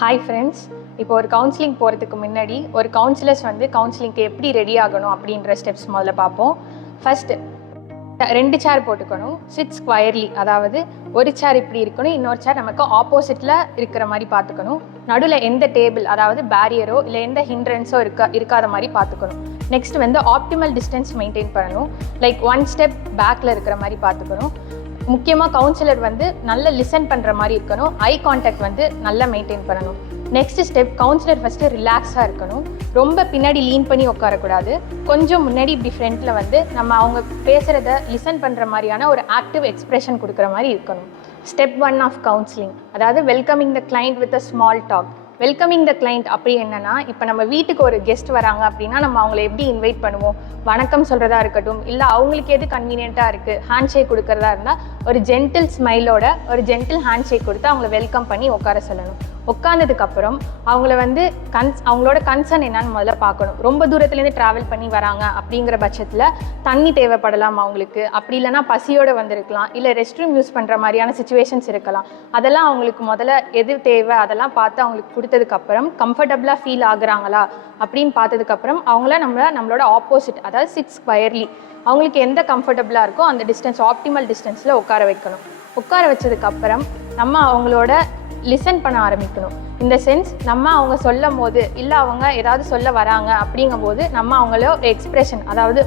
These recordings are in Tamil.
ஹாய் ஃப்ரெண்ட்ஸ், இப்போ ஒரு கவுன்சிலிங் போகிறதுக்கு முன்னாடி ஒரு கவுன்சிலர்ஸ் வந்து கவுன்சிலிங்க்கு எப்படி ரெடி ஆகணும் அப்படின்ற ஸ்டெப்ஸ் முதல்ல பார்ப்போம். ஃபஸ்ட்டு 2 சேர் போட்டுக்கணும். சிட் ஸ்கொயர்லி, அதாவது ஒரு சேர் இப்படி இருக்கணும், இன்னொரு சேர் நமக்கு ஆப்போசிட்டில் இருக்கிற மாதிரி பார்த்துக்கணும். நடுவில் எந்த டேபிள், அதாவது பேரியரோ இல்லை எந்த ஹிண்ட்ரன்ஸோ இருக்காத மாதிரி பார்த்துக்கணும். நெக்ஸ்ட் வந்து ஆப்டிமல் டிஸ்டன்ஸ் மெயின்டைன் பண்ணணும். லைக் 1 ஸ்டெப் பேக்கில் இருக்கிற மாதிரி பார்த்துக்கணும். முக்கியமாக கவுன்சிலர் வந்து நல்ல லிசன் பண்ணுற மாதிரி இருக்கணும். ஐ கான்டாக்ட் வந்து நல்லா மெயின்டைன் பண்ணணும். நெக்ஸ்ட் ஸ்டெப், கவுன்சிலர் ஃபஸ்ட்டு ரிலாக்ஸாக இருக்கணும். ரொம்ப பின்னாடி லீன் பண்ணி உட்காரக்கூடாது. கொஞ்சம் முன்னாடி இப்படி ஃப்ரண்ட்டில் வந்து நம்ம அவங்க பேசுகிறத லிசன் பண்ணுற மாதிரியான ஒரு ஆக்டிவ் எக்ஸ்ப்ரெஷன் கொடுக்குற மாதிரி இருக்கணும். ஸ்டெப் 1 ஆஃப் கவுன்சிலிங், அதாவது welcoming the client with a small talk. Welcoming the client அப்படி என்னன்னா, இப்போ நம்ம வீட்டுக்கு ஒரு கெஸ்ட் வராங்க அப்படின்னா நம்ம அவங்கள எப்படி இன்வைட் பண்ணுவோம்? வணக்கம் சொல்கிறதா இருக்கட்டும், இல்லை அவங்களுக்கு எது கன்வீனியண்ட்டாக இருக்குது ஹேண்ட் ஷேக் கொடுக்குறதா இருந்தால் ஒரு ஜென்டில் ஸ்மைலோட ஒரு ஜென்டில் ஹேண்ட் ஷேக் கொடுத்து அவங்கள வெல்கம் பண்ணி உட்கார சொல்லணும். உட்காந்ததுக்கப்புறம் அவங்கள வந்து அவங்களோட கன்சர்ன் என்னன்னு முதல்ல பார்க்கணும். ரொம்ப தூரத்துலேருந்து ட்ராவல் பண்ணி வராங்க அப்படிங்கிற பட்சத்தில் தண்ணி தேவைப்படலாம் அவங்களுக்கு, அப்படி இல்லைனா பசியோடு வந்திருக்கலாம், இல்லை ரெஸ்ட் ரூம் யூஸ் பண்ணுற மாதிரியான சுச்சுவேஷன்ஸ் இருக்கலாம். அதெல்லாம் அவங்களுக்கு முதல்ல எது தேவை அதெல்லாம் பார்த்து அவங்களுக்கு கொடுத்ததுக்கப்புறம் கம்ஃபர்டபுளாக ஃபீல் ஆகுறாங்களா அப்படின்னு பார்த்ததுக்கப்புறம் அவங்கள நம்மளோட ஆப்போசிட், அதாவது சிட் ஸ்கொயர்லி, அவங்களுக்கு எந்த கம்ஃபர்டபுளாக இருக்கோ அந்த டிஸ்டன்ஸ், ஆப்டிமல் டிஸ்டன்ஸில் உட்கார வைக்கணும். உட்கார வச்சதுக்கப்புறம் நம்ம அவங்களோட லிசன் பண்ண ஆரம்பிக்கணும். இந்த சென்ஸ், நம்ம அவங்க சொல்லும் போது இல்லை அவங்க ஏதாவது சொல்ல வராங்க அப்படிங்கும் போது நம்ம அவங்கள எக்ஸ்ப்ரெஷன், அதாவது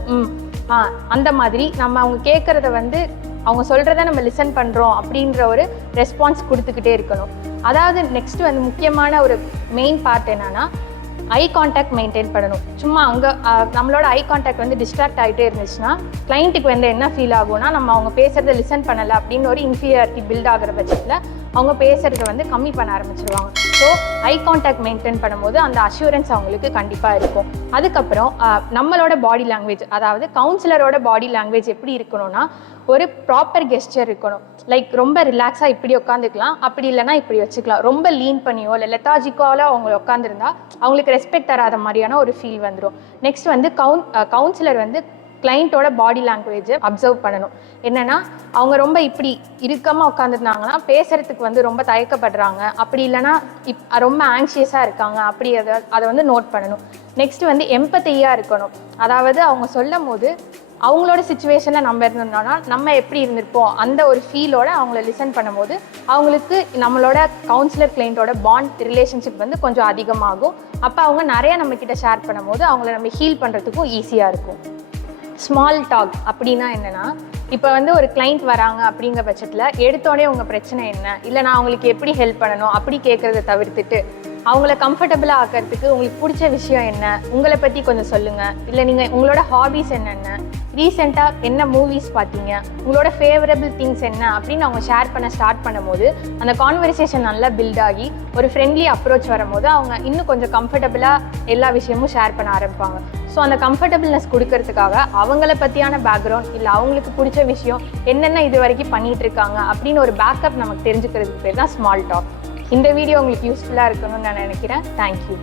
அந்த மாதிரி நம்ம அவங்க கேட்குறத வந்து அவங்க சொல்கிறத நம்ம லிசன் பண்ணுறோம் அப்படின்ற ஒரு ரெஸ்பான்ஸ் கொடுத்துக்கிட்டே இருக்கணும். அதாவது நெக்ஸ்ட் வந்து முக்கியமான ஒரு மெயின் பார்ட் என்னன்னா, ஐ கான்டாக்ட் மெயின்டைன் பண்ணணும். சும்மா அங்கே நம்மளோட ஐ கான்டாக்ட் வந்து டிஸ்ட்ராக்ட் ஆகிட்டே இருந்துச்சுன்னா கிளைண்ட்டுக்கு வந்து என்ன ஃபீல் ஆகும்னா, நம்ம அவங்க பேசுகிறத லிசன் பண்ணலை அப்படின்னு ஒரு இன்ஃபீரியாரிட்டி பில்ட் ஆகிற பட்சத்தில் அவங்க பேசுகிறத வந்து கம்மி பண்ண ஆரம்பிச்சிருவாங்க. ஸோ ஐ கான்டாக்ட் மெயின்டைன் பண்ணும்போது அந்த அஷூரன்ஸ் அவங்களுக்கு கண்டிப்பாக இருக்கும். அதுக்கப்புறம் நம்மளோட பாடி லாங்குவேஜ், அதாவது கவுன்சிலரோட பாடி லாங்குவேஜ் எப்படி இருக்கணும்னா, ஒரு ப்ராப்பர் கெஸ்டர் இருக்கணும். லைக் ரொம்ப ரிலாக்ஸாக இப்படி உட்காந்துக்கலாம், அப்படி இல்லைனா இப்படி வச்சுக்கலாம். ரொம்ப லீன் பண்ணியோ இல்லை லெத்தாஜிக்காவோ அவங்க உட்காந்துருந்தா அவங்களுக்கு ரெஸ்பெக்ட் தராத மாதிரியான ஒரு ஃபீல் வந்துடும். நெக்ஸ்ட் வந்து கவுன்சிலர் வந்து கிளைண்ட்டோட பாடி லாங்குவேஜை அப்சர்வ் பண்ணணும். என்னென்னா, அவங்க ரொம்ப இப்படி இறுக்கமாக உட்காந்துருந்தாங்கன்னா பேசுகிறதுக்கு வந்து ரொம்ப தயக்கப்படுறாங்க, அப்படி இல்லைனா ரொம்ப ஆங்ஷியஸாக இருக்காங்க, அப்படி அதை வந்து நோட் பண்ணணும். நெக்ஸ்ட் வந்து எம்பத்தியாக இருக்கணும். அதாவது அவங்க சொல்லும் போது அவங்களோட சுச்சுவேஷனில் நம்ம இருந்தோம்னா நம்ம எப்படி இருந்திருப்போம் அந்த ஒரு ஃபீலோட அவங்கள லிசன் பண்ணும்போது அவங்களுக்கு நம்மளோட கவுன்சிலர் கிளைண்ட்டோட பாண்ட் ரிலேஷன்ஷிப் வந்து கொஞ்சம் அதிகமாகும். அப்போ அவங்க நிறையா நம்மக்கிட்ட ஷேர் பண்ணும்போது அவங்கள நம்ம ஹீல் பண்ணுறதுக்கும் ஈஸியாக இருக்கும். ஸ்மால் டாக் அப்படின்னா என்னென்னா, இப்போ வந்து ஒரு கிளைண்ட் வராங்க அப்படிங்கிற பட்சத்தில் எடுத்தோடனே உங்கள் பிரச்சனை என்ன, இல்லை நான் அவங்களுக்கு எப்படி ஹெல்ப் பண்ணணும் அப்படி கேட்குறத தவிர்த்துட்டு அவங்கள கம்ஃபர்டபுளாக ஆக்கிறதுக்கு உங்களுக்கு பிடிச்ச விஷயம் என்ன, உங்களை பற்றி கொஞ்சம் சொல்லுங்கள், இல்லை நீங்கள் உங்களோட ஹாபீஸ் என்னென்ன, ரீசெண்டாக என்ன மூவிஸ் பார்த்தீங்க, உங்களோட ஃபேவரபிள் திங்ஸ் என்ன அப்படின்னு அவங்க ஷேர் பண்ண ஸ்டார்ட் பண்ணும்போது அந்த கான்வர்சேஷன் நல்லா பில்ட் ஆகி ஒரு ஃப்ரெண்ட்லி அப்ரோச் வரும்போது அவங்க இன்னும் கொஞ்சம் கம்ஃபர்டபுளாக எல்லா விஷயமும் ஷேர் பண்ண ஆரம்பிப்பாங்க. ஸோ அந்த கம்ஃபர்டபுள்னஸ் கொடுக்கறதுக்காக அவங்கள பற்றியான பேக்ரவுண்ட் இல்லை அவங்களுக்கு பிடிச்ச விஷயம் என்னென்ன இது வரைக்கும் பண்ணிகிட்டு இருக்காங்க அப்படின்னு ஒரு பேக்கப் நமக்கு தெரிஞ்சுக்கிறதுக்கு பேர் தான் ஸ்மால் டாக். இந்த வீடியோ உங்களுக்கு யூஸ்ஃபுல்லாக இருக்கணும்னு நான் நினைக்கிறேன். தேங்க்யூ.